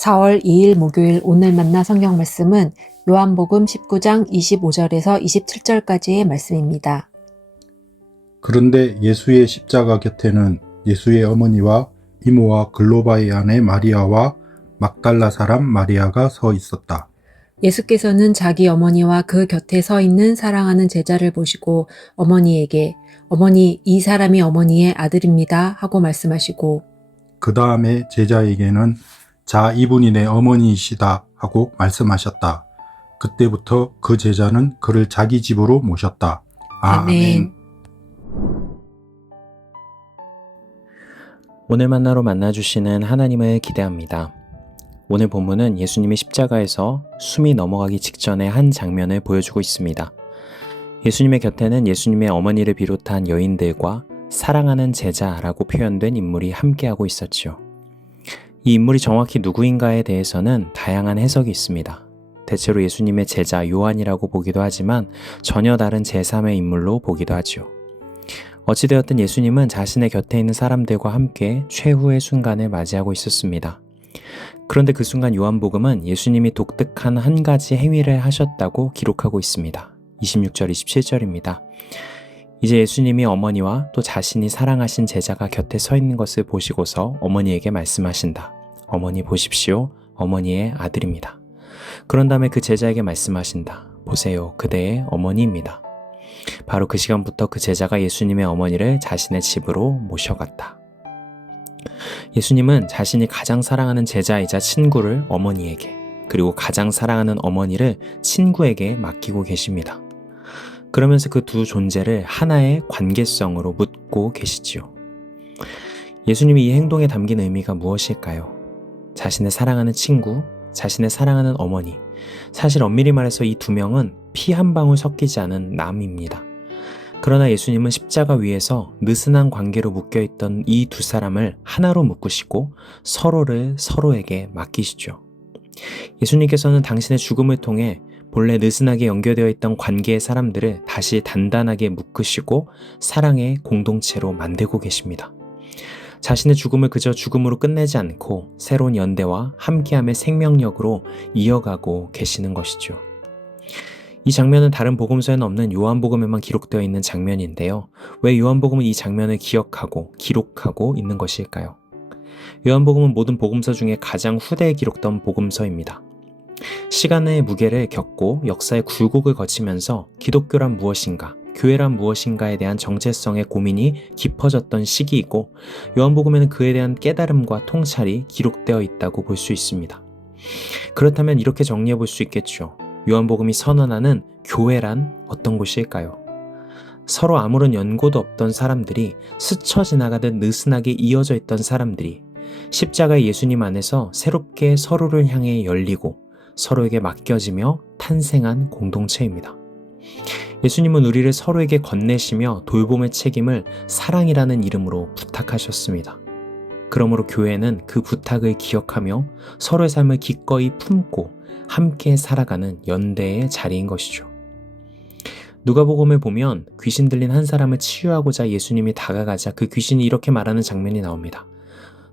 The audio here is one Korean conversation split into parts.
4월 2일 목요일 오늘 만나 성경 말씀은 요한복음 19장 25절에서 27절까지의 말씀입니다. 그런데 예수의 십자가 곁에는 예수의 어머니와 이모와 글로바의 아내 마리아와 막달라 사람 마리아가 서 있었다. 예수께서는 자기 어머니와 그 곁에 서 있는 사랑하는 제자를 보시고 어머니에게 어머니, 이 사람이 어머니의 아들입니다 하고 말씀하시고 그 다음에 제자에게는 자, 이분이 내 어머니이시다 하고 말씀하셨다. 그때부터 그 제자는 그를 자기 집으로 모셨다. 아멘. 오늘 만나로 만나주시는 하나님을 기대합니다. 오늘 본문은 예수님이 십자가에서 숨이 넘어가기 직전의 한 장면을 보여주고 있습니다. 예수님의 곁에는 예수님의 어머니를 비롯한 여인들과 사랑하는 제자라고 표현된 인물이 함께하고 있었죠. 이 인물이 정확히 누구인가에 대해서는 다양한 해석이 있습니다. 대체로 예수님의 제자 요한이라고 보기도 하지만 전혀 다른 제3의 인물로 보기도 하죠. 어찌되었든 예수님은 자신의 곁에 있는 사람들과 함께 최후의 순간을 맞이하고 있었습니다. 그런데 그 순간 요한복음은 예수님이 독특한 한 가지 행위를 하셨다고 기록하고 있습니다. 26절, 27절입니다. 이제 예수님이 어머니와 또 자신이 사랑하신 제자가 곁에 서 있는 것을 보시고서 어머니에게 말씀하신다. 어머니 보십시오. 어머니의 아들입니다. 그런 다음에 그 제자에게 말씀하신다. 보세요. 그대의 어머니입니다. 바로 그 시간부터 그 제자가 예수님의 어머니를 자신의 집으로 모셔갔다. 예수님은 자신이 가장 사랑하는 제자이자 친구를 어머니에게, 그리고 가장 사랑하는 어머니를 친구에게 맡기고 계십니다. 그러면서 그 두 존재를 하나의 관계성으로 묻고 계시지요. 예수님이 이 행동에 담긴 의미가 무엇일까요? 자신의 사랑하는 친구, 자신의 사랑하는 어머니, 사실 엄밀히 말해서 이 두 명은 피 한 방울 섞이지 않은 남입니다. 그러나 예수님은 십자가 위에서 느슨한 관계로 묶여있던 이 두 사람을 하나로 묶으시고 서로를 서로에게 맡기시죠. 예수님께서는 당신의 죽음을 통해 본래 느슨하게 연결되어 있던 관계의 사람들을 다시 단단하게 묶으시고 사랑의 공동체로 만들고 계십니다. 자신의 죽음을 그저 죽음으로 끝내지 않고 새로운 연대와 함께함의 생명력으로 이어가고 계시는 것이죠. 이 장면은 다른 복음서에는 없는 요한복음에만 기록되어 있는 장면인데요. 왜 요한복음은 이 장면을 기억하고 기록하고 있는 것일까요? 요한복음은 모든 복음서 중에 가장 후대에 기록된 복음서입니다. 시간의 무게를 겪고 역사의 굴곡을 거치면서 기독교란 무엇인가, 교회란 무엇인가에 대한 정체성의 고민이 깊어졌던 시기이고 요한복음에는 그에 대한 깨달음과 통찰이 기록되어 있다고 볼 수 있습니다. 그렇다면 이렇게 정리해 볼 수 있겠죠. 요한복음이 선언하는 교회란 어떤 곳일까요? 서로 아무런 연고도 없던 사람들이 스쳐 지나가듯 느슨하게 이어져 있던 사람들이 십자가의 예수님 안에서 새롭게 서로를 향해 열리고 서로에게 맡겨지며 탄생한 공동체입니다. 예수님은 우리를 서로에게 건네시며 돌봄의 책임을 사랑이라는 이름으로 부탁하셨습니다. 그러므로 교회는 그 부탁을 기억하며 서로의 삶을 기꺼이 품고 함께 살아가는 연대의 자리인 것이죠. 누가복음을 보면 귀신 들린 한 사람을 치유하고자 예수님이 다가가자 그 귀신이 이렇게 말하는 장면이 나옵니다.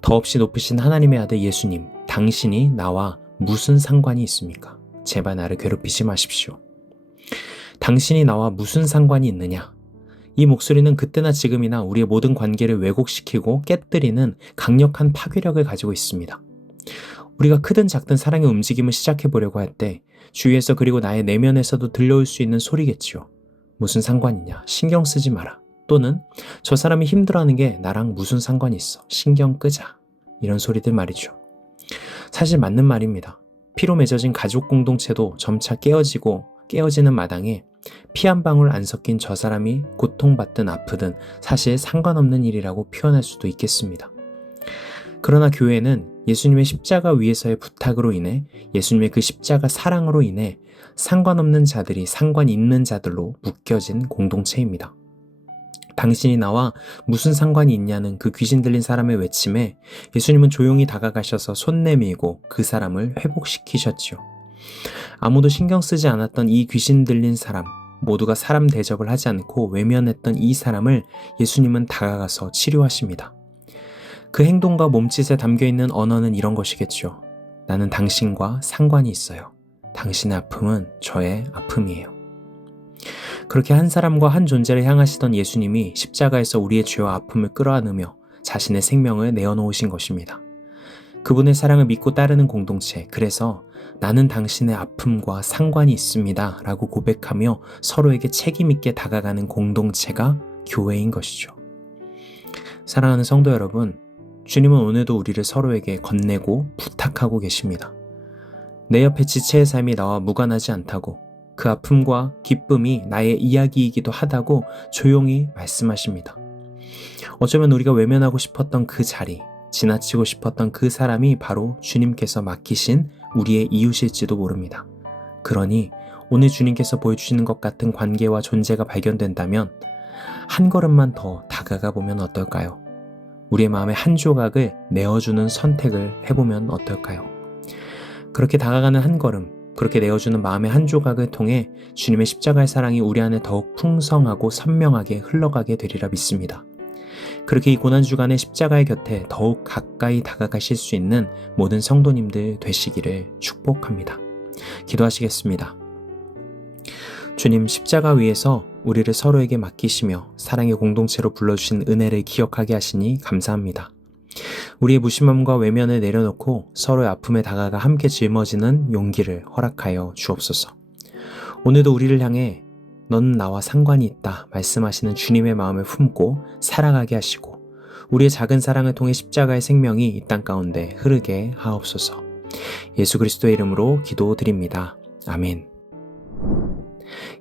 더없이 높으신 하나님의 아들 예수님, 당신이 나와 무슨 상관이 있습니까? 제발 나를 괴롭히지 마십시오. 당신이 나와 무슨 상관이 있느냐? 이 목소리는 그때나 지금이나 우리의 모든 관계를 왜곡시키고 깨뜨리는 강력한 파괴력을 가지고 있습니다. 우리가 크든 작든 사랑의 움직임을 시작해보려고 할 때 주위에서 그리고 나의 내면에서도 들려올 수 있는 소리겠지요. 무슨 상관이냐? 신경 쓰지 마라. 또는 저 사람이 힘들어하는 게 나랑 무슨 상관이 있어? 신경 끄자. 이런 소리들 말이죠. 사실 맞는 말입니다. 피로 맺어진 가족 공동체도 점차 깨어지는 마당에 피 한 방울 안 섞인 저 사람이 고통받든 아프든 사실 상관없는 일이라고 표현할 수도 있겠습니다. 그러나 교회는 예수님의 십자가 위에서의 부탁으로 인해 예수님의 그 십자가 사랑으로 인해 상관없는 자들이 상관 있는 자들로 묶여진 공동체입니다. 당신이 나와 무슨 상관이 있냐는 그 귀신 들린 사람의 외침에 예수님은 조용히 다가가셔서 손 내밀고 그 사람을 회복시키셨지요. 아무도 신경 쓰지 않았던 이 귀신 들린 사람, 모두가 사람 대접을 하지 않고 외면했던 이 사람을 예수님은 다가가서 치료하십니다. 그 행동과 몸짓에 담겨있는 언어는 이런 것이겠죠. 나는 당신과 상관이 있어요. 당신의 아픔은 저의 아픔이에요. 그렇게 한 사람과 한 존재를 향하시던 예수님이 십자가에서 우리의 죄와 아픔을 끌어안으며 자신의 생명을 내어놓으신 것입니다. 그분의 사랑을 믿고 따르는 공동체, 그래서 나는 당신의 아픔과 상관이 있습니다 라고 고백하며 서로에게 책임있게 다가가는 공동체가 교회인 것이죠. 사랑하는 성도 여러분, 주님은 오늘도 우리를 서로에게 건네고 부탁하고 계십니다. 내 옆에 지체의 삶이 나와 무관하지 않다고, 그 아픔과 기쁨이 나의 이야기이기도 하다고 조용히 말씀하십니다. 어쩌면 우리가 외면하고 싶었던 그 자리, 지나치고 싶었던 그 사람이 바로 주님께서 맡기신 우리의 이웃일지도 모릅니다. 그러니 오늘 주님께서 보여주시는 것 같은 관계와 존재가 발견된다면 한 걸음만 더 다가가 보면 어떨까요? 우리의 마음의 한 조각을 내어주는 선택을 해보면 어떨까요? 그렇게 다가가는 한 걸음, 그렇게 내어주는 마음의 한 조각을 통해 주님의 십자가의 사랑이 우리 안에 더욱 풍성하고 선명하게 흘러가게 되리라 믿습니다. 그렇게 이 고난주간의 십자가의 곁에 더욱 가까이 다가가실 수 있는 모든 성도님들 되시기를 축복합니다. 기도하시겠습니다. 주님, 십자가 위에서 우리를 서로에게 맡기시며 사랑의 공동체로 불러주신 은혜를 기억하게 하시니 감사합니다. 우리의 무심함과 외면을 내려놓고 서로의 아픔에 다가가 함께 짊어지는 용기를 허락하여 주옵소서. 오늘도 우리를 향해 넌 나와 상관이 있다 말씀하시는 주님의 마음을 품고 살아가게 하시고 우리의 작은 사랑을 통해 십자가의 생명이 이 땅 가운데 흐르게 하옵소서. 예수 그리스도의 이름으로 기도드립니다. 아멘.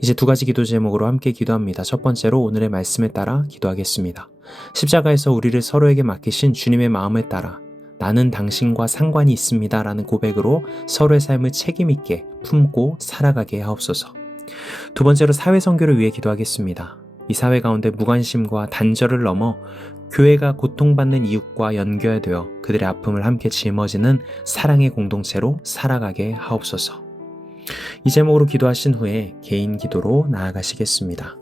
이제 두 가지 기도 제목으로 함께 기도합니다. 첫 번째로 오늘의 말씀에 따라 기도하겠습니다. 십자가에서 우리를 서로에게 맡기신 주님의 마음을 따라 나는 당신과 상관이 있습니다 라는 고백으로 서로의 삶을 책임있게 품고 살아가게 하옵소서. 두 번째로 사회 선교를 위해 기도하겠습니다. 이 사회 가운데 무관심과 단절을 넘어 교회가 고통받는 이웃과 연결되어 그들의 아픔을 함께 짊어지는 사랑의 공동체로 살아가게 하옵소서. 이 제목으로 기도하신 후에 개인 기도로 나아가시겠습니다.